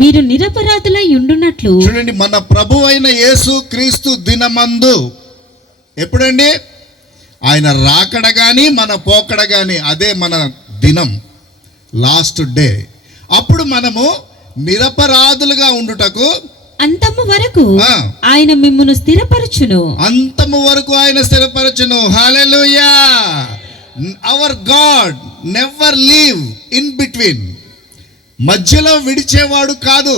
మీరు నిరపరాధులై ఉండునట్లు. చూడండి, మన ప్రభు అయిన యేసు క్రీస్తు దినమందు, ఎప్పుడండి? ఆయన రాకడ గాని మన పోకడ గాని అదే మన దినం, లాస్ట్ డే. అప్పుడు మనము నిరపరాధులుగా ఉండుటకు అంతము వరకు ఆయన మిమ్మును స్థిరపరచును. అంతము వరకు ఆయన స్థిరపరచును. హల్లెలూయా. Our God never leave in between. మధ్యలో విడిచేవాడు కాదు.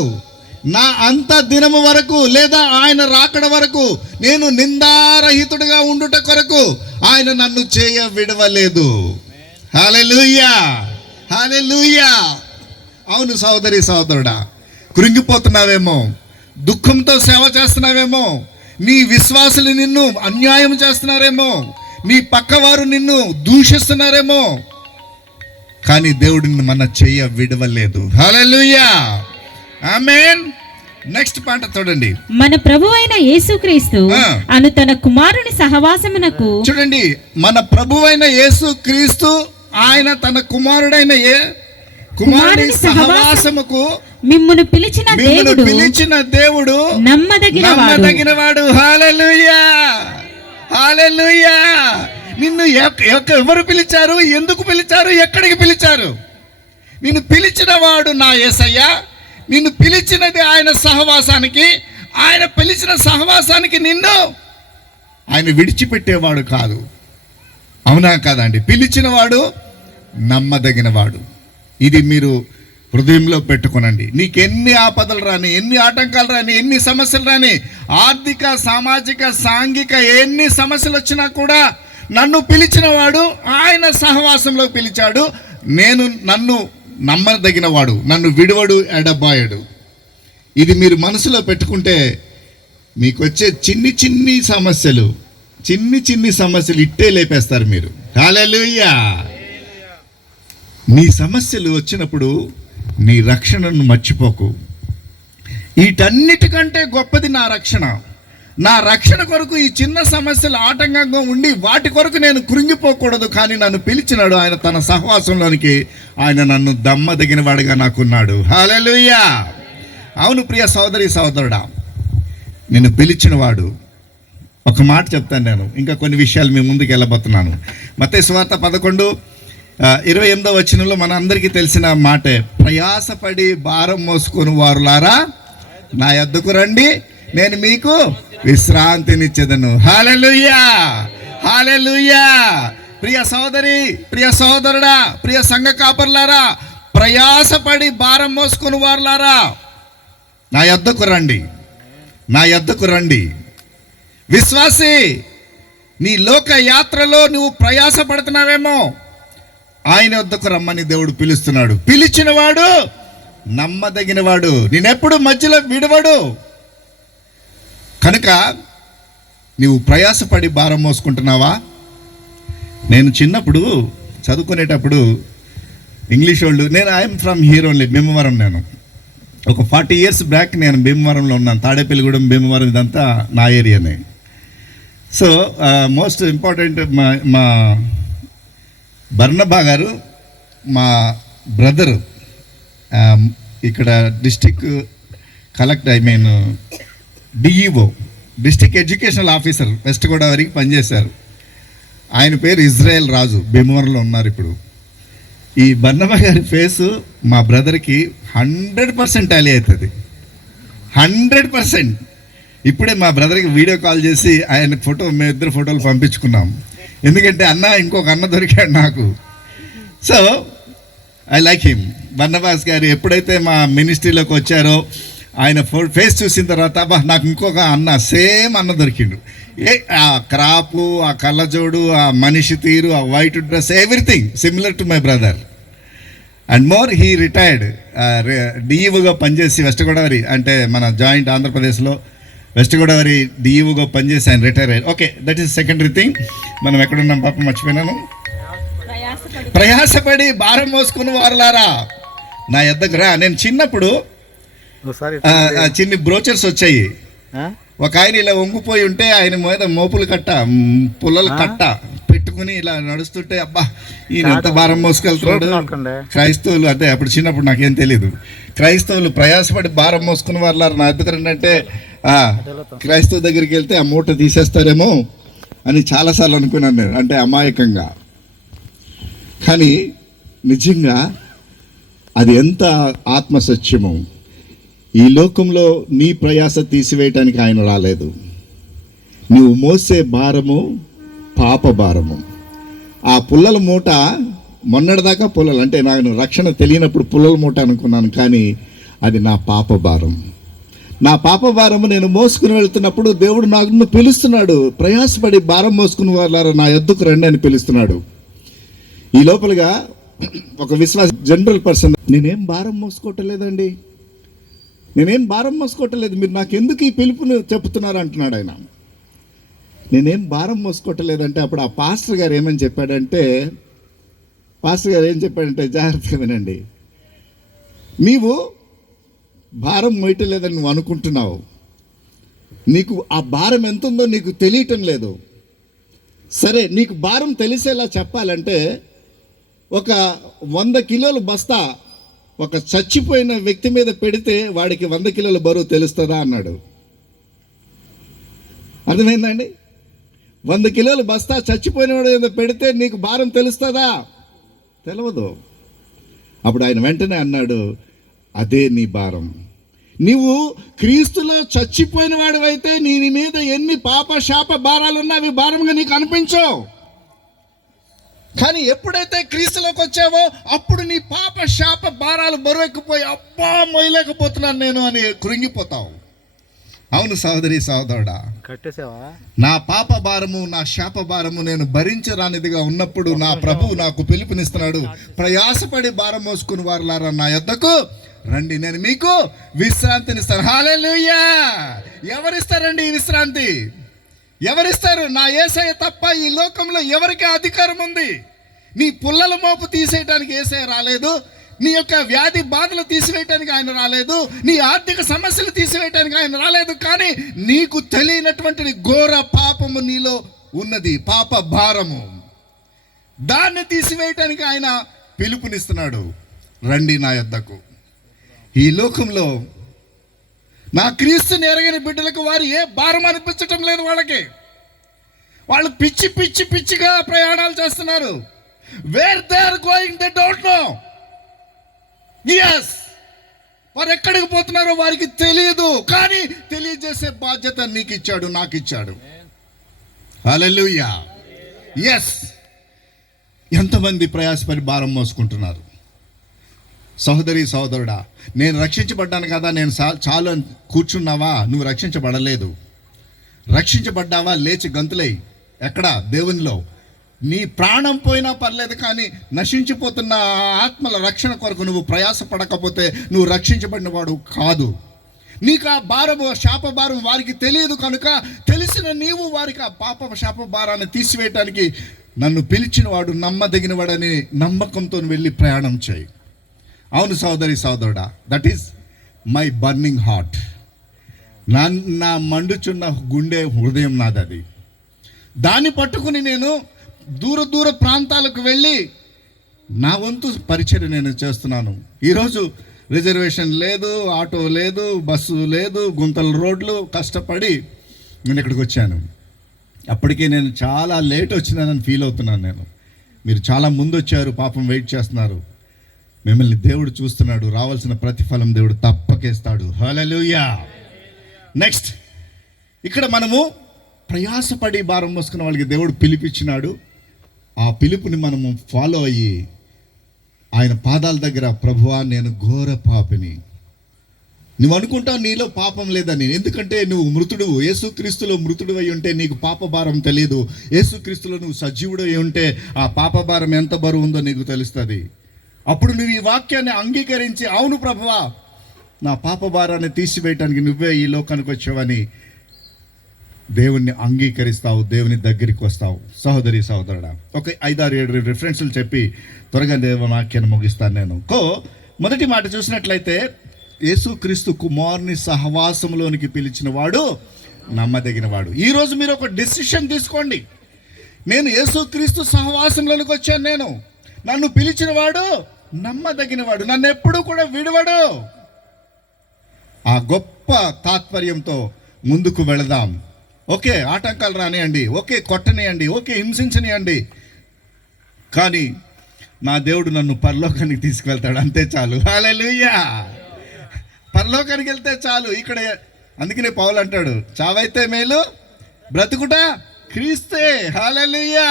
నా అంత దినము వరకు లేదా ఆయన రాకడ వరకు నేను నిందారహితుడిగా ఉండుట కొరకు ఆయన నన్ను చేయ విడవలేదు. హల్లెలూయా, హల్లెలూయా. అవును సహోదరి సహోదరుడా, కృంగిపోతున్నావేమో, దుఃఖంతో సేవ చేస్తున్నావేమో, నీ విశ్వాసులు నిన్ను అన్యాయం చేస్తున్నారేమో, నీ పక్కవారు నిన్ను దూషిస్తున్నారేమో, కానీ దేవుడిని మన చెయ్య విడవలేదు. హల్లెలూయా, ఆమేన్. నెక్స్ట్ పాట చూడండి. మన ప్రభు అయిన యేసుక్రీస్తు అను తన కుమారుని సహవాసమునకు. చూడండి, మన ప్రభు అయిన యేసుక్రీస్తు ఆయన తన కుమారుడైన కుమారుని సహవాసముకు మిమ్మును పిలిచిన దేవుడు నమ్మదగినవాడు. హల్లెలూయా, హల్లెలూయా. నిన్ను ఎవరు పిలిచారు? ఎందుకు పిలిచారు? ఎక్కడికి పిలిచారు? నిన్ను పిలిచిన వాడు నా యేసయ్య. నిన్ను పిలిచినది ఆయన సహవాసానికి. ఆయన పిలిచిన సహవాసానికి నిన్ను ఆయన విడిచిపెట్టేవాడు కాదు. అవునా కాదండి? పిలిచిన వాడు నమ్మదగిన వాడు. ఇది మీరు హృదయంలో పెట్టుకోనండి. నీకు ఎన్ని ఆపదలు రాని, ఎన్ని ఆటంకాలు రాని, ఎన్ని సమస్యలు రాని, ఆర్థిక, సామాజిక, సాంఘిక ఎన్ని సమస్యలు వచ్చినా కూడా నన్ను పిలిచిన వాడు ఆయన సహవాసంలో పిలిచాడు. నన్ను నమ్మదగిన వాడు, నన్ను విడువడు, ఎడబాయడు. ఇది మీరు మనసులో పెట్టుకుంటే మీకు వచ్చే చిన్ని సమస్యలు ఇట్టే లేపేస్తారు మీరు. హల్లెలూయా. నీ సమస్యలు వచ్చినప్పుడు నీ రక్షణను మర్చిపోకు. వీటన్నిటికంటే గొప్పది నా రక్షణ. నా రక్షణ కొరకు ఈ చిన్న సమస్యలు ఆటంకంగా ఉండి వాటి కొరకు నేను కృంగిపోకూడదు. కానీ నన్ను పిలిచినాడు ఆయన తన సహవాసంలోనికి. ఆయన నన్ను దమ్మదగిన వాడిగా నాకున్నాడు. హల్లెలూయా. అవును ప్రియ సోదరి సోదరుడా, నిన్ను పిలిచిన వాడు. ఒక మాట చెప్తాను నేను, ఇంకా కొన్ని విషయాలు మీ ముందుకు వెళ్ళబోతున్నాను. మత్తయి సువార్త 11:28 వచనంలో మన అందరికీ తెలిసిన మాటే, ప్రయాసపడి భారం మోసుకొని వారులారా నా యొద్దకు రండి, నేను మీకు విశ్రాంతినిచ్చేదను. హల్లెలూయా, హల్లెలూయా. ప్రియ సోదరి, ప్రియ సోదరుడా, ప్రియ సంఘ కాపరులారా, ప్రయాసపడి భారం మోసుకొని వారులారా నా యొద్దకు రండి, నా యొద్దకు రండి. విశ్వాసి, నీ లోక యాత్రలో నువ్వు ప్రయాసపడుతున్నావేమో, ఆయన వద్దకు రమ్మని దేవుడు పిలుస్తున్నాడు. పిలిచిన వాడు నమ్మదగిన వాడు, నేనెప్పుడు మధ్యలో విడవడు. కనుక నీవు ప్రయాసపడి భారం మోసుకుంటున్నావా? నేను చిన్నప్పుడు చదువుకునేటప్పుడు ఇంగ్లీష్ వాళ్ళు, I'm from here only, Bhimavaram. నేను ఒక 40 years బ్యాక్ నేను భీమవరంలో ఉన్నాను. తాడేపల్లిగూడెం, భీమవరం ఇదంతా నా ఏరియానే. సో మోస్ట్ ఇంపార్టెంట్, మా బర్నబా గారు మా బ్రదరు ఇక్కడ district DEO, district educational officer west గోదావరికి పనిచేశారు. ఆయన పేరు ఇజ్రాయెల్ రాజు, భీమవరంలో ఉన్నారు ఇప్పుడు. ఈ బర్నబా గారి ఫేసు మా బ్రదర్కి 100% టాలీ అవుతుంది. 100%. ఇప్పుడే మా బ్రదర్కి వీడియో కాల్ చేసి ఆయన ఫోటో, మేము ఇద్దరు ఫోటోలు పంపించుకున్నాం. ఎందుకంటే ఇంకొక అన్న దొరికాడు నాకు. So I like him. Barnabas గారు ఎప్పుడైతే మా మినిస్ట్రీలోకి వచ్చారో ఆయన ఫేస్ చూసిన తర్వాత నాకు ఇంకొక అన్న, సేమ్ అన్న దొరికిండు. ఆ క్రాపు, ఆ కళ్ళజోడు, ఆ మనిషి తీరు, ఆ white dress, everything similar to my brother. And more he retired డిఈఓగా పనిచేసి వెస్ట్ గోదావరి, అంటే మన జాయింట్ ఆంధ్రప్రదేశ్లో వెస్ట్ గోదావరి డిఈఓగా పనిచేసి ఆయన రిటైర్ అయ్యారు. Okay, that is secondary thing. మనం ఎక్కడున్నాం పాప, మర్చిపోయినాను. ప్రయాసపడి భారం మోసుకుని వారులారా నా యొద్దకు రా. నేను చిన్నప్పుడు చిన్ని బ్రోచర్స్ వచ్చాయి. ఒక ఆయన ఇలా వంగిపోయి ఉంటే ఆయన మీద మోపులు కట్ట, పుల్లలు కట్ట పెట్టుకుని ఇలా నడుస్తుంటే అబ్బా ఈయన ఎంత భారం మోసుకెళ్తున్నాడు. క్రైస్తవులు అంటే అప్పుడు చిన్నప్పుడు నాకేం తెలియదు, క్రైస్తవులు ప్రయాసపడి భారం మోసుకున్న వాళ్ళ నా దగ్గర ఏంటంటే క్రైస్తవ దగ్గరికి వెళ్తే ఆ మూట తీసేస్తారేమో అని చాలాసార్లు అనుకున్నాను నేను, అంటే అమాయకంగా. కానీ నిజంగా అది ఎంత ఆత్మసత్యమో. ఈ లోకంలో నీ ప్రయాస తీసివేయటానికి ఆయన రాలేదు. నువ్వు మోసే భారము పాప భారము. ఆ పుల్లల మూట మొన్నటిదాకా పుల్లలు అంటే నాకు రక్షణ తెలియనప్పుడు పుల్లల మూట అనుకున్నాను, కానీ అది నా పాప భారం. నా పాప భారము నేను మోసుకుని వెళ్తున్నప్పుడు దేవుడు నాకు పిలుస్తున్నాడు, ప్రయాసపడి భారం మోసుకుని వాళ్ళారా నా యొద్దకు రండి అని పిలుస్తున్నాడు. ఈ లోపలగా ఒక విశ్వాస జనరల్ పర్సన్, నేనేం భారం మోసుకోవట్లేదండి, నేనేం భారం మోసుకోవట్లేదు, మీరు నాకు ఎందుకు ఈ పిలుపుని చెప్తున్నారు అంటున్నాడు ఆయన. నేనేం భారం మోసుకోవట్లేదంటే అప్పుడు ఆ పాస్టర్ గారు ఏమని చెప్పాడంటే, జాగ్రత్తగా వినండి, నీవు భారం మోయటలేదని నువ్వు అనుకుంటున్నావు, నీకు ఆ భారం ఎంత ఉందో నీకు తెలియటం లేదు. సరే, నీకు భారం తెలిసేలా చెప్పాలంటే ఒక 100 కిలోల బస్తా ఒక చచ్చిపోయిన వ్యక్తి మీద పెడితే వాడికి 100 కిలోల బరువు తెలుస్తుందా అన్నాడు. అర్థమైందండి? 100 కిలోల బస్తా చచ్చిపోయిన వాడి మీద పెడితే నీకు భారం తెలుస్తుందా? తెలియదు. అప్పుడు ఆయన వెంటనే అన్నాడు, అదే నీ భారం. నీవు క్రీస్తులో చచ్చిపోయిన వాడివైతే నీ మీద ఎన్ని పాప శాప భారాలున్నా అవి భారంగా నీకు అనిపించవు. కానీ ఎప్పుడైతే క్రీస్తులోకి వచ్చావో అప్పుడు నీ పాప శాప భారాలు బరువెక్కిపోయి అబ్బా మోయలేకపోతున్నాను నేను అని కృంగిపోతావు. అవును సహోదరి సహోదరుడా, నా పాప భారము నా శాప భారము నేను భరించరానిదిగా ఉన్నప్పుడు నా ప్రభువు నాకు పిలుపునిస్తున్నాడు, ప్రయాసపడి భారం మోసుకుని వారులారా నా యొద్దకు రండి, నేను మీకు విశ్రాంతినిస్తాను. హల్లెలూయా! ఎవరిస్తారండి ఈ విశ్రాంతి? ఎవరిస్తారు? నా యేసయ్య తప్ప ఈ లోకంలో ఎవరికి అధికారం ఉంది? నీ పుల్లల మోపు తీసేయడానికి యేసయ్య రాలేదు, నీ యొక్క వ్యాధి బాధలు తీసివేయటానికి ఆయన రాలేదు, నీ ఆర్థిక సమస్యలు తీసివేయటానికి ఆయన రాలేదు. కానీ నీకు తెలియనటువంటి ఘోర పాపము నీలో ఉన్నది, పాప భారము, దాన్ని తీసివేయటానికి ఆయన పిలుపునిస్తున్నాడు, రండి నా యొద్దకు. ఈ లోకంలో నా క్రీస్తుని ఎరగని బిడ్డలకు వారు ఏ భారం అనిపించటం లేదు. వాళ్ళు పిచ్చిగా ప్రయాణాలు చేస్తున్నారు. Where they are going they don't know. వారు ఎక్కడికి పోతున్నారో వారికి తెలియదు, కానీ తెలియజేసే బాధ్యత నీకు ఇచ్చాడు, నాకు ఇచ్చాడు. హల్లెలూయా! ఎంతమంది ప్రయాసపడి భారం మోసుకుంటున్నారు. సహోదరి సహోదరుడా, నేను రక్షించబడ్డాను కదా, నేను చాలు అని కూర్చున్నావా? నువ్వు రక్షించబడలేదు. రక్షించబడ్డావా? లేచి గంతులై. ఎక్కడ? దేవునిలో. నీ ప్రాణం పోయినా పర్లేదు, కానీ నశించిపోతున్న ఆత్మల రక్షణ కొరకు నువ్వు ప్రయాసపడకపోతే నువ్వు రక్షించబడిన వాడు కాదు. నీకు ఆ భారము శాప భారం వారికి తెలియదు కనుక, తెలిసిన నీవు వారికి ఆ పాప శాప భారాన్ని తీసివేయటానికి నన్ను పిలిచిన వాడు నమ్మదగిన వాడని నమ్మకంతో వెళ్ళి ప్రయాణం చేయి. అవును సహోదరి సహోదరుడా, that is my burning heart. నా మండుచున్న గుండె హృదయం నాది. అది దాన్ని పట్టుకుని నేను దూర ప్రాంతాలకు వెళ్ళి నా వంతు పరిచర్య నేను చేస్తున్నాను. ఈరోజు రిజర్వేషన్ లేదు, ఆటో లేదు, బస్సు లేదు, గుంతల రోడ్లు, కష్టపడి నేను ఇక్కడికి వచ్చాను. అప్పటికే నేను చాలా లేట్ వచ్చినానని ఫీల్ అవుతున్నాను. మీరు చాలా ముందు వచ్చారు, పాపం వెయిట్ చేస్తున్నారు. మిమ్మల్ని దేవుడు చూస్తున్నాడు, రావాల్సిన ప్రతిఫలం దేవుడు తప్పకేస్తాడు. హల్లెలూయా! నెక్స్ట్, ఇక్కడ మనము ప్రయాసపడి భారం మోసుకున్న వాళ్ళకి దేవుడు పిలిపించినాడు. ఆ పిలుపుని మనము ఫాలో అయ్యి ఆయన పాదాల దగ్గర, ప్రభువా నేను ఘోర పాపిని. నువ్వు అనుకుంటావు నీలో పాపం లేదని, ఎందుకంటే నువ్వు మృతుడు. యేసుక్రీస్తులో మృతుడు అయి ఉంటే నీకు పాప భారం తెలియదు. యేసుక్రీస్తులో నువ్వు సజీవుడు అయి ఉంటే ఆ పాప భారం ఎంత బరువు ఉందో నీకు తెలుస్తుంది. అప్పుడు నువ్వు ఈ వాక్యాన్ని అంగీకరించి, అవును ప్రభువా నా పాప భారాన్ని తీసివేయటానికి నువ్వే ఈ లోకానికి వచ్చావని దేవుణ్ణి అంగీకరిస్తావు, దేవుని దగ్గరికి వస్తావు. సహోదరి సహోదరుడా, ఒక 5-6-7 రిఫరెన్స్లు చెప్పి త్వరగా దేవ వాక్యాన్ని ముగిస్తాను నేను. మొదటి మాట చూసినట్లయితే, యేసుక్రీస్తు కుమారుని సహవాసంలోనికి పిలిచిన వాడు నమ్మదగిన వాడు. ఈరోజు మీరు ఒక డెసిషన్ తీసుకోండి. నేను యేసుక్రీస్తు సహవాసంలోనికి వచ్చాను. నేను నన్ను పిలిచిన వాడు నమ్మదగిన వాడు, నన్ను ఎప్పుడూ కూడా విడవడు. ఆ గొప్ప తాత్పర్యంతో ముందుకు వెళదాం. ఓకే, ఆటంకాలు రానియండి, ఓకే కొట్టనియండి, ఓకే హింసించనియండి, కానీ నా దేవుడు నన్ను పరలోకానికి తీసుకువెళ్తాడు, అంతే చాలు. హల్లెలూయా. పరలోకానికి వెళ్తే చాలు. ఇక్కడ అందుకనే పౌలు అంటాడు, చావైతే మేలు బ్రతుకుట క్రీస్తే. హల్లెలూయా.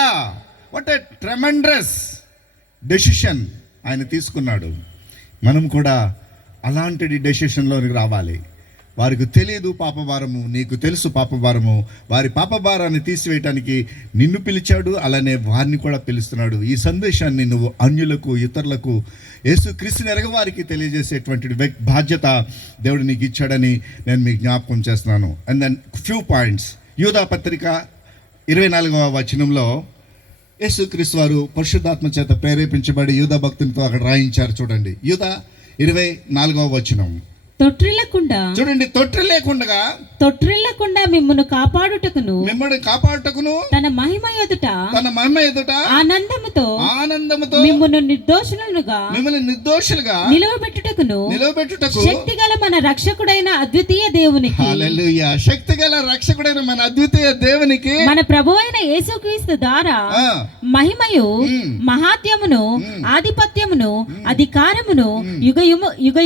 వాట్ ఎ ట్రెమెండస్ డెసిషన్ ఆయన తీసుకున్నాడు. మనం కూడా అలాంటి డెసిషన్లోనికి రావాలి. వారికి తెలియదు పాపభారము, నీకు తెలుసు పాపభారము. వారి పాపభారాన్ని తీసివేయటానికి నిన్ను పిలిచాడు, అలానే వారిని కూడా పిలుస్తున్నాడు. ఈ సందేశాన్ని నువ్వు అన్యులకు, ఇతరులకు, యేసుక్రీస్తుని ఎరగవారికి తెలియజేసేటువంటి బాధ్యత దేవుడు నీకు ఇచ్చాడని నేను మీకు జ్ఞాపకం చేస్తున్నాను. And then few points. యూదా పత్రిక 24వ వచనంలో యేసుక్రీస్తు వారు పరిశుద్ధాత్మ చేత ప్రేరేపించబడి యూదా భక్తునితో అక్కడ రాయించారు. చూడండి, యూదా 24వ వచనం. తొట్రిల్లకుండా, చూడండి, తొట్రిల్లకుండా మిమ్మును కాపాడుటకును తన మహిమ ఎదుట ఆనందముతో మిమ్మును నిర్దోషులుగా నిలవబెట్టుటకును శక్తిగల మన రక్షకుడైన అద్వితీయ దేవునికి, హల్లెలూయా, శక్తిగల రక్షకుడైన మన అద్వితీయ దేవునికి మన ప్రభువైన యేసుక్రీస్తు ద్వారా మహిమయు, మహాత్యమును, ఆధిపత్యమును, అధికారమును యుగ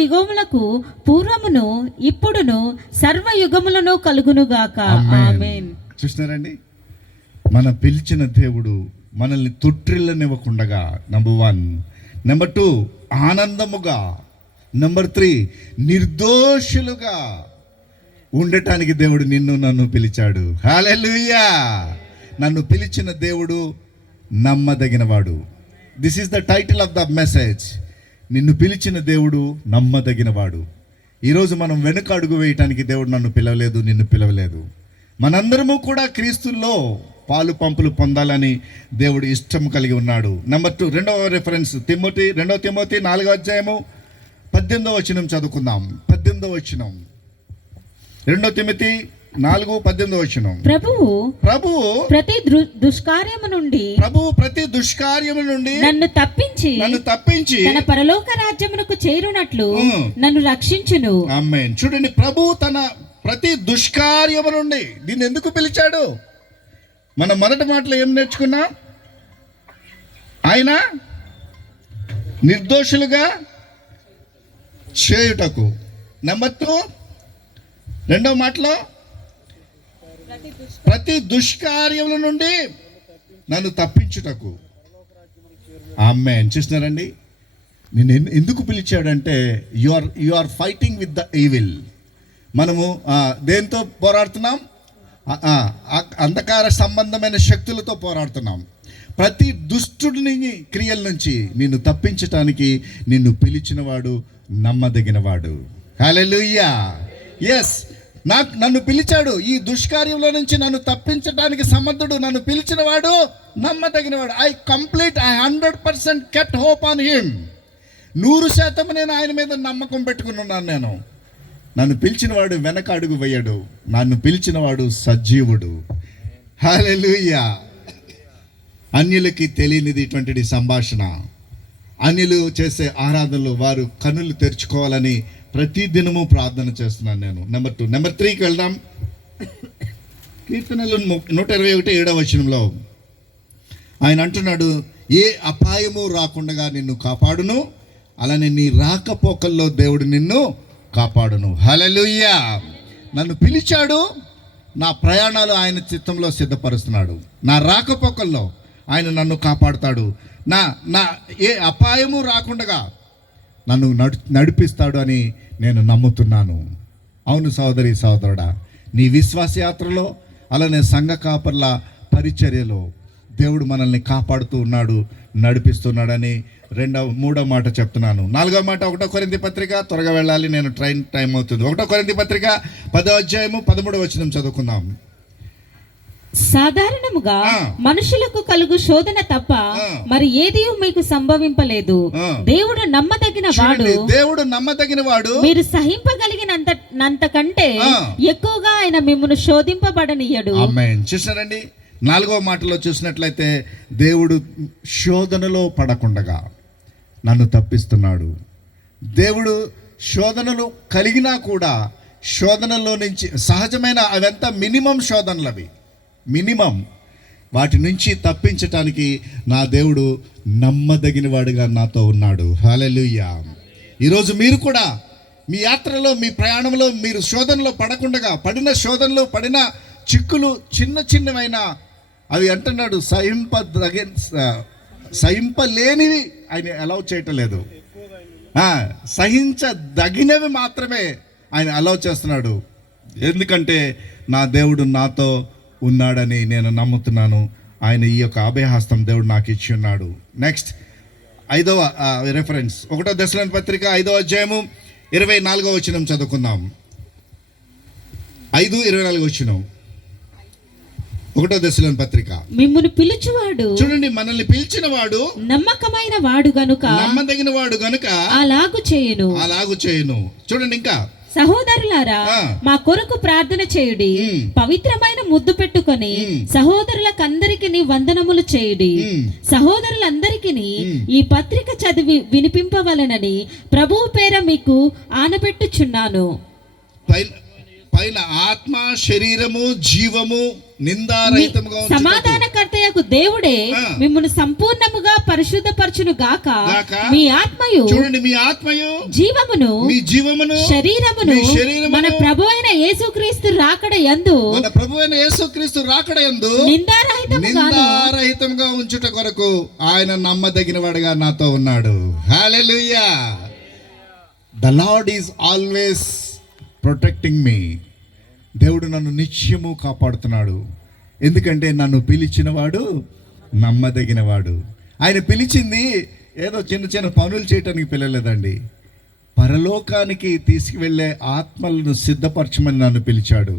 యుగములకు పూర్వమును ఇప్పుడును సర్వయుగములను కలుగునుగాక. ఆమేన్. చూస్తున్నారండి, మన పిలిచిన దేవుడు మనల్ని తొట్టిల్లనివ్వకుండగా, నంబర్ 1. నెంబర్ 2, ఆనందముగా. నెంబర్ 3, నిర్దోషులుగా ఉండటానికి దేవుడు నిన్ను నన్ను పిలిచాడు. హల్లెలూయా. నన్ను పిలిచిన దేవుడు నమ్మదగినవాడు. This is the title of the message. నిన్ను పిలిచిన దేవుడు నమ్మదగినవాడు. ఈరోజు మనం వెనుక అడుగు వేయటానికి దేవుడు నన్ను పిలవలేదు, నిన్ను పిలవలేదు. మనందరము కూడా క్రీస్తుల్లో పాలు పంపులు పొందాలని దేవుడు ఇష్టం కలిగి ఉన్నాడు. నెంబర్ 2, రెండవ రెఫరెన్స్ 2 తిమోతి 4వ అధ్యాయము 18వ వచనం చదువుకుందాం. 18వ వచనం, 2 తిమోతి 4:18 వచనం. ప్రభువు ప్రతి దుష్కార్యము నుండి నన్ను తప్పించి తన పరలోక రాజ్యమునకు చేరునట్లు నన్ను రక్షించును. ఆమేన్. చూడండి, ప్రభువు తన ప్రతి దుష్కార్యము నుండి. దీన్ని ఎందుకు పిలిచాడు? మనం మొదటి మాటలో ఏం నేర్చుకున్నా? ఆయన నిర్దోషులుగా చేయుటకు. నెంబర్ 2, రెండవ మాటలో ప్రతి దుష్కార్యముల నుండి నన్ను తప్పించుటకు. ఆమేన్. చూస్తున్నారండి, నేను ఎందుకు పిలిచాడంటే you are fighting with the evil. మనము దేంతో పోరాడుతున్నాం? అంధకార సంబంధమైన శక్తులతో పోరాడుతున్నాం. ప్రతి దుష్టుడిని క్రియల నుంచి నిన్ను తప్పించటానికి నిన్ను పిలిచినవాడు నమ్మదగినవాడు. హల్లెలూయా. ఎస్, నన్ను పిలిచాడు. ఈ దుష్కార్యంలో నుంచి నన్ను తప్పించడానికి సమర్థుడు. నన్ను పిలిచినవాడు నమ్మదగినవాడు. I 100% kept hope on him. 100% నేను ఆయన మీద నమ్మకం పెట్టుకుని ఉన్నాను. నన్ను పిలిచినవాడు వెనక అడుగు వేయడు. నన్ను పిలిచినవాడు సజీవుడు. హల్లెలూయా. అన్యులకి తెలియనిది ఇటువంటిది సంభాషణ. అన్యులు చేసే ఆరాధనలు వారు కన్నులు తెరుచుకోవాలని ప్రతి దినము ప్రార్థన చేస్తున్నాను నేను. నెంబర్ 2. నెంబర్ 3కి వెళ్దాం. కీర్తనలు 121 వచనంలో ఆయన అంటున్నాడు, ఏ అపాయము రాకుండా నిన్ను కాపాడును, అలానే నీ రాకపోకల్లో దేవుడు నిన్ను కాపాడును. హల్లెలూయా. నన్ను పిలిచాడు, నా ప్రయాణాలు ఆయన చిత్తంలో సిద్ధపరుస్తున్నాడు. నా రాకపోకల్లో ఆయన నన్ను కాపాడుతాడు. నా ఏ అపాయము రాకుండా నన్ను నడిపిస్తాడు అని నేను నమ్ముతున్నాను. అవును సహోదరి సహోదరుడా, నీ విశ్వాస యాత్రలో అలానే సంఘ కాపర్ల పరిచర్యలో దేవుడు మనల్ని కాపాడుతూ ఉన్నాడు, నడిపిస్తున్నాడని మూడో మాట చెప్తున్నాను. 4వ మాట 1 కొరింథీ పత్రిక, త్వరగా వెళ్ళాలి, నేను టైం అవుతుంది. 1 కొరింథీ పత్రిక 10వ అధ్యాయము 13వ వచనం చదువుకుందాం. సాధారణముగా మనుషులకు కలుగు శోధన తప్ప మరి ఏది మీకు సంభవింపలేదు. దేవుడు నమ్మదగిన వాడు, మీరు సహింపగలిగినంత కంటే ఎక్కువగా ఆయన మిమ్మల్ని శోధింపబడనియ్యడు. ఆమేన్. చూసారండి, 4వ మాటలో చూసినట్లయితే దేవుడు శోధనలో పడకుండగా నన్ను తప్పిస్తున్నాడు. దేవుడు శోధనలు కలిగినా కూడా శోధనలో నుంచి సహజమైన అవంతా మినిమం శోధనలు, అవి మినిమం, వాటి నుంచి తప్పించటానికి నా దేవుడు నమ్మదగిన వాడిగా నాతో ఉన్నాడు. హల్లెలూయా. ఈరోజు మీరు కూడా మీ యాత్రలో, మీ ప్రయాణంలో మీరు శోధనలో పడకుండగా, పడిన చిక్కులు చిన్న చిన్నవైన అవి అంటున్నాడు సహింపలేనివి ఆయన అలౌ చేయటం లేదు, సహించదగినవి మాత్రమే ఆయన అలౌ చేస్తున్నాడు. ఎందుకంటే నా దేవుడు నాతో ఉన్నాడని నేను నమ్ముతున్నాను. ఆయన ఈ యొక్క అభయహస్తం దేవుడు నాకు ఇచ్చి ఉన్నాడు. నెక్స్ట్ 5వ రెఫరెన్స్ 1 దశలోని పత్రిక 5వ అధ్యాయము 24వ వచనం చదువుకుందాం. 5:24 వచనం 1 దశలోని పత్రిక. మిమ్మును పిలుచువాడు, చూడండి, మనల్ని పిలిచిన వాడు నమ్మకమైన వాడు గనుక, నమ్మదగిన వాడు గనుక అలాగు చేయును. చూడండి, ఇంకా సహోదరులారా, మా కొరకు ప్రార్థన చేయుడి, పవిత్రమైన ముద్దు పెట్టుకొని సహోదరులకందరికీ వందనములు చేయుడి. సహోదరులందరికీ ఈ పత్రిక చదివి వినిపింపవలనని ప్రభువు పేర మీకు ఆనబెట్టుచున్నాను. పైన ఆత్మ, శరీరము, జీవము నిందారహితముగా సమాధానకర్తయకు దేవుడే మిమ్మును సంపూర్ణముగా పరిశుద్ధపరచును గాక. మీ ఆత్మయు, చూడండి, మీ ఆత్మయు, జీవమును, మీ జీవమును, శరీరమును మన ప్రభువైన యేసుక్రీస్తు రాకడ యందు నిందారహితముగా ఉంచుట కొరకు ఆయన నమ్మదగిన వాడుగా నాతో ఉన్నాడు. హల్లెలూయా. The Lord is always protecting me. దేవుడు నన్ను నిత్యము కాపాడుతున్నాడు. ఎందుకంటే నన్ను పిలిచినవాడు నమ్మదగినవాడు. ఆయన పిలిచింది ఏదో చిన్న చిన్న పనులు చేయటానికి పిలవలేదండి, పరలోకానికి తీసుకువెళ్ళే ఆత్మలను సిద్ధపరచమని నన్ను పిలిచాడు.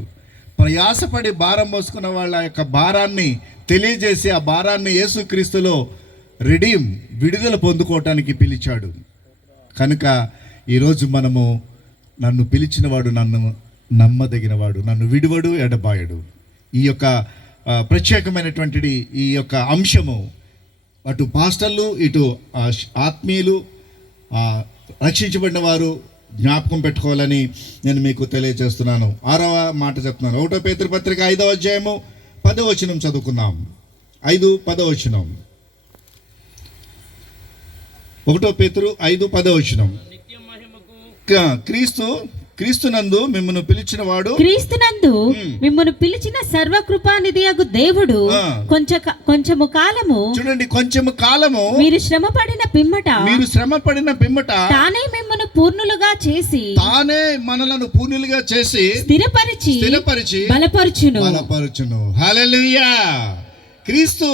ప్రయాసపడి భారం మోసుకున్న వాళ్ళ యొక్క భారాన్ని తెలియజేసి ఆ భారాన్ని యేసుక్రీస్తులో విడుదల పొందుకోవటానికి పిలిచాడు. కనుక ఈరోజు మనము నన్ను పిలిచినవాడు నన్ను నమ్మదగినవాడు, నన్ను విడువడు, ఎడబాయడు. ఈ యొక్క ప్రత్యేకమైనటువంటి ఈ యొక్క అంశము అటు పాస్టర్లు, ఇటు ఆత్మీయులు, రక్షించబడిన వారు జ్ఞాపకం పెట్టుకోవాలని నేను మీకు తెలియజేస్తున్నాను. 6వ మాట చెప్తున్నాను. 1 పేతురు పత్రిక 5వ అధ్యాయము 10వ వచనం చదువుకుందాం. 5:10 వచనం. 1 పేతురు 5:10 వచనం. క్రీస్తునందు మిమ్మల్ని పిలిచిన వాడు, క్రీస్తునందు మిమ్మల్ని పిలిచిన సర్వకృపానిధియగు దేవుడు కొంచెము కాలము, చూడండి, కొంచెము కాలము మీరు శ్రమపడిన పిమ్మట తానే మిమ్మల్ని పూర్ణులుగా చేసి, తానే మనలను పూర్ణులుగా చేసి స్థిరపరిచి బలపరచును. హల్లెలూయా. క్రీస్తు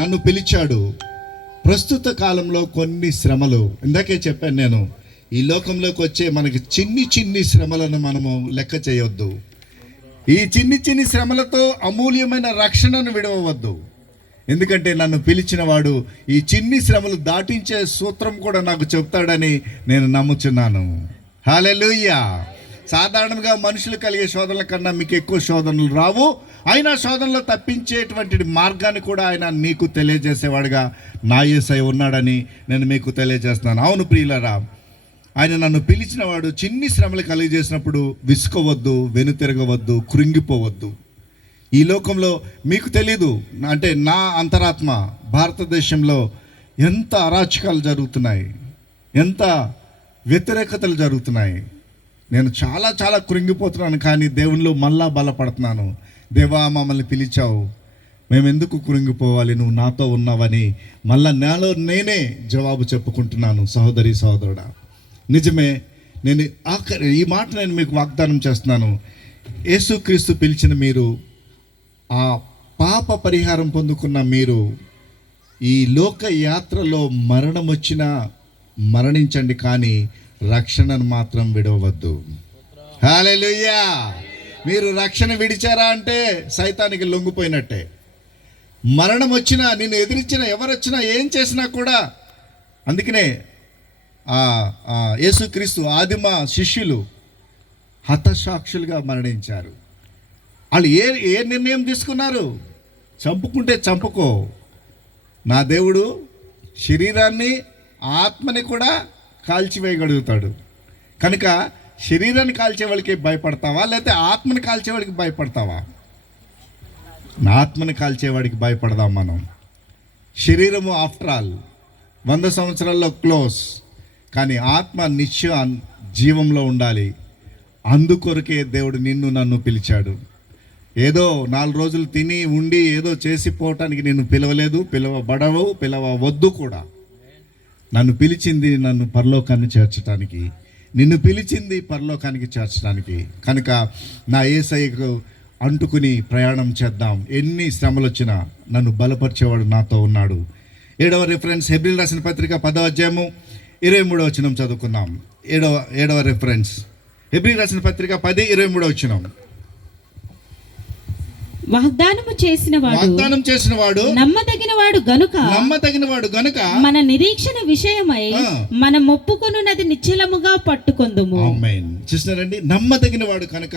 నన్ను పిలిచాడు. ప్రస్తుత కాలంలో కొన్ని శ్రమలు, ఇందాకే చెప్పాను నేను, ఈ లోకంలోకి వచ్చే మనకి చిన్ని శ్రమలను మనము లెక్క చేయవద్దు. ఈ చిన్ని శ్రమలతో అమూల్యమైన రక్షణను విడవవద్దు. ఎందుకంటే నన్ను పిలిచిన వాడు ఈ చిన్ని శ్రమలు దాటించే సూత్రం కూడా నాకు చెప్తాడని నేను నమ్ముచున్నాను. హల్లెలూయా. సాధారణంగా మనుషులు కలిగే శోధనల కన్నా మీకు ఎక్కువ శోధనలు రావు. అయినా శోధనలో తప్పించేటువంటి మార్గాన్ని కూడా ఆయన నీకు తెలియజేసేవాడుగా నా యేసయ్య ఉన్నాడని నేను మీకు తెలియజేస్తున్నాను. అవును ప్రియులారా, ఆయన నన్ను పిలిచిన వాడు చిన్ని శ్రమలు కలిగజేసినప్పుడు విసుకోవద్దు, వెనుతిరగవద్దు, కృంగిపోవద్దు. ఈ లోకంలో మీకు తెలీదు, అంటే నా అంతరాత్మ భారతదేశంలో ఎంత అరాచకాలు జరుగుతున్నాయి, ఎంత వ్యతిరేకతలు జరుగుతున్నాయి. నేను చాలా కృంగిపోతున్నాను. కానీ దేవునిలో మళ్ళా బలపడుతున్నాను. దేవా, మమ్మల్ని పిలిచావు, మేము ఎందుకు కృంగిపోవాలి, నువ్వు నాతో ఉన్నావని మళ్ళా నాలో నేనే జవాబు చెప్పుకుంటున్నాను. సహోదరి సహోదరుడా, నిజమే. నేను ఈ మాట నేను మీకు వాగ్దానం చేస్తున్నాను. యేసుక్రీస్తు పిలిచిన మీరు, ఆ పాప పరిహారం పొందుకున్న మీరు, ఈ లోక యాత్రలో మరణం వచ్చినా మరణించండి, కానీ రక్షణను మాత్రం విడవద్దు. హల్లెలూయా. మీరు రక్షణ విడిచారా అంటే సైతానికి లొంగిపోయినట్టే. మరణం వచ్చినా, నిన్ను ఎదిరించిన ఎవరొచ్చినా, ఏం చేసినా కూడా, అందుకనే యేసుక్రీస్తు ఆదిమ శిష్యులు హతసాక్షులుగా మరణించారు. వాళ్ళు ఏ నిర్ణయం తీసుకున్నారు? చంపుకుంటే చంపుకో, నా దేవుడు శరీరాన్ని ఆత్మని కూడా కాల్చివేయగలుగుతాడు. కనుక శరీరాన్ని కాల్చే వాళ్ళకి భయపడతావా, లేకపోతే ఆత్మని కాల్చేవాడికి భయపడతావా? ఆత్మని కాల్చేవాడికి భయపడదాం మనం. శరీరము ఆఫ్టర్ ఆల్ 100 సంవత్సరాల్లో క్లోజ్, కానీ ఆత్మ నిత్యం జీవంలో ఉండాలి. అందుకొరకే దేవుడు నిన్ను నన్ను పిలిచాడు. ఏదో 4 రోజులు తిని ఉండి ఏదో చేసిపోవటానికి నిన్ను పిలవలేదు, పిలవబడవు, పిలవవద్దు కూడా. నన్ను పిలిచింది నన్ను పరలోకాన్ని చేర్చడానికి, నిన్ను పిలిచింది పరలోకానికి చేర్చడానికి. కనుక నా యేసయ్యకు అంటుకుని ప్రయాణం చేద్దాం. ఎన్ని శ్రమలు వచ్చినా నన్ను బలపరిచేవాడు నాతో ఉన్నాడు. 7వ రిఫరెన్స్ హెబ్రీయులకు రాసిన పత్రిక 10వ అధ్యాయము 23వ వచనం చదువుకుందాం. 7వ రిఫరెన్స్ హెబ్రీయులకు రాసిన పత్రిక 10:23వ వచనం. వాగ్దానం చేసిన వాడు నమ్మదగిన వాడు గనుక మన నిరీక్షణ విషయమై మనం ఒప్పుకొనున్నది నిశ్చలముగా పట్టుకొందుము. ఆమేన్. చూస్తున్నారండి, నమ్మదగిన వాడు కనుక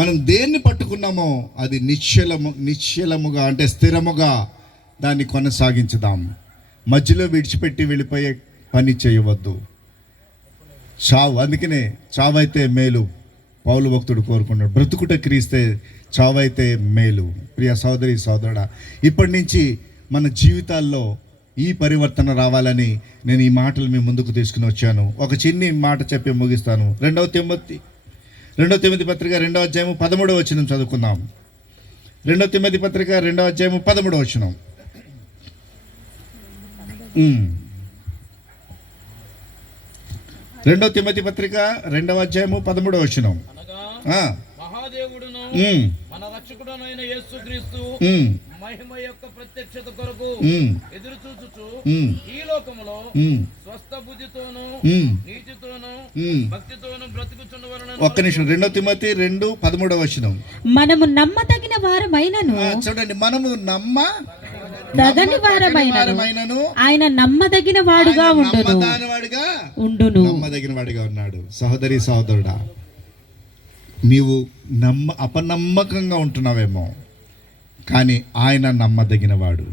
మనం దేన్ని పట్టుకున్నామో అది నిశ్చలముగా అంటే స్థిరముగా దాన్ని కొనసాగించుదాం. మధ్యలో విడిచిపెట్టి వెళ్ళిపోయే పని చేయవద్దు. చావు, అందుకనే చావైతే మేలు పౌలు భక్తుడు కోరుకున్నాడు. బ్రతుకుట క్రీస్తే, చావైతే మేలు. ప్రియ సోదరి సోదరుడా, ఇప్పటి నుంచి మన జీవితాల్లో ఈ పరివర్తన రావాలని నేను ఈ మాటలు మీ ముందుకు తీసుకుని వచ్చాను. ఒక చిన్ని మాట చెప్పి ముగిస్తాను. 2వ తిమోతి పత్రిక 2వ అధ్యాయము 13వ వచనం చదువుకుందాం. 2వ తిమోతి పత్రిక 2వ అధ్యాయము 13వ వచనం. 2వ తిమోతి పత్రిక 2వ అధ్యాయము 13వ వచనం. మహాదేవుడును మన రక్షకుడునైన యేసుక్రీస్తు మహిమ యొక్క ప్రత్యక్షత కొరకు ఎదురు చూచుచు ఈ లోకములో స్వస్థ బుద్ధితోను నీతితోను భక్తితోను బ్రతుకుచున్నవారని. ఒక్క నిమిషం. 2వ తిమోతి 2:13వ వచనం. మనము నమ్మదగిన వారమైనను, చూడండి, మనము తగని వారమైనను ఆయన నమ్మదగిన వాడుగా ఉండును. నమ్మదగిన వాడిగా ఉన్నాడు. సహోదరి సహోదరుడా, నీవు అపనమ్మకంగా ఉంటున్నావేమో, కానీ ఆయన నమ్మదగిన వాడు.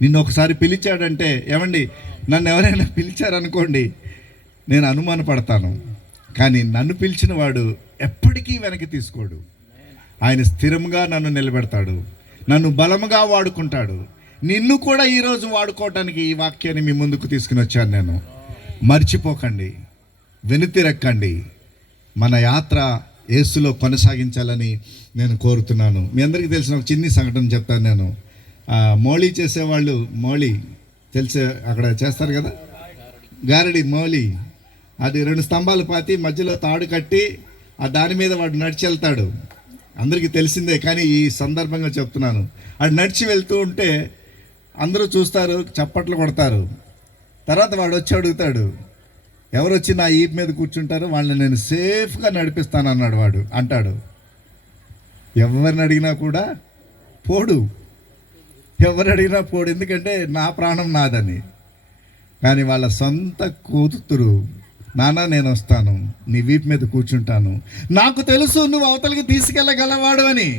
నిన్ను ఒకసారి పిలిచాడంటే, ఏమండి, నన్ను ఎవరైనా పిలిచారనుకోండి, నేను అనుమానపడతాను. కానీ నన్ను పిలిచిన వాడు ఎప్పటికీ వెనక్కి తీసుకోడు. ఆయన స్థిరంగా నన్ను నిలబెడతాడు, నన్ను బలముగా వాడుకుంటాడు. నిన్ను కూడా ఈరోజు వాడుకోవటానికి ఈ వాక్యాన్ని మీ ముందుకు తీసుకుని వచ్చాను నేను. మర్చిపోకండి, వెనుతిరక్కండి. మన యాత్ర యేసులో కొనసాగించాలని నేను కోరుతున్నాను. మీ అందరికీ తెలిసిన ఒక చిన్ని సంఘటన చెప్తాను నేను. మోళీ చేసేవాళ్ళు, మోళీ తెలిసే అక్కడ చేస్తారు కదా, గారడి మోళీ. అది 2 స్తంభాలు పాతి మధ్యలో తాడు కట్టి దాని మీద వాడు నడిచి వెళ్తాడు. అందరికీ తెలిసిందే, కానీ ఈ సందర్భంగా చెప్తున్నాను. వాడు నడిచి వెళ్తూ ఉంటే అందరూ చూస్తారు, చప్పట్లు కొడతారు. తర్వాత వాడు వచ్చి అడుగుతాడు, ఎవరు వచ్చి నా ఈప్ మీద కూర్చుంటారో వాళ్ళని నేను సేఫ్గా నడిపిస్తాను అన్నాడు. వాడు అంటాడు, ఎవరిని అడిగినా కూడా పోడు, ఎందుకంటే నా ప్రాణం నాదని. కానీ వాళ్ళ సొంత కూతురు, నాన్న నేను వస్తాను, నీ వీపు మీద కూర్చుంటాను, నాకు తెలుసు నువ్వు అవతలికి తీసుకెళ్ళగలవాడు అని.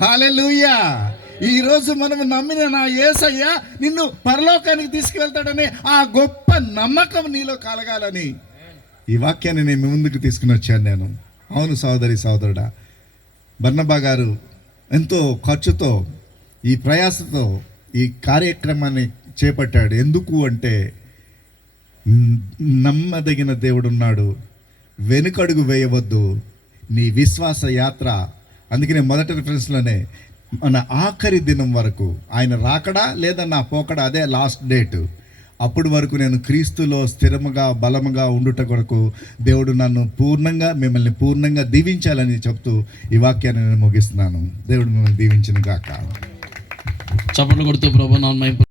హల్లెలూయా. ఈరోజు మనం నమ్మిన నా యేసయ్య నిన్ను పరలోకానికి తీసుకువెళ్తాడని ఆ గొప్ప నమ్మకం నీలో కలగాలని ఈ వాక్యాన్ని నేను మీ ముందుకు తీసుకుని వచ్చాను నేను. అవును సహోదరి సహోదరుడా, బర్నబా గారు ఎంతో ఖర్చుతో, ఈ ప్రయాసతో ఈ కార్యక్రమాన్ని చేపట్టాడు. ఎందుకు అంటే నమ్మదగిన దేవుడున్నాడు, వెనుకడుగు వేయవద్దు, నీ విశ్వాస యాత్ర. అందుకనే మొదటి రిఫరెన్స్లోనే మన ఆఖరి దినం వరకు, ఆయన రాకడా లేదా నా పోకడా, అదే లాస్ట్ డేట్, అప్పటి వరకు నేను క్రీస్తులో స్థిరముగా బలముగా ఉండుట కొరకు దేవుడు నన్ను మిమ్మల్ని పూర్ణంగా దీవించాలని చెప్తూ ఈ వాక్యాన్ని నేను ముగిస్తున్నాను. దేవుడు మిమ్మల్ని దీవించును గాక. చప్పట్లు కొడుతూ ప్రభువు నామమున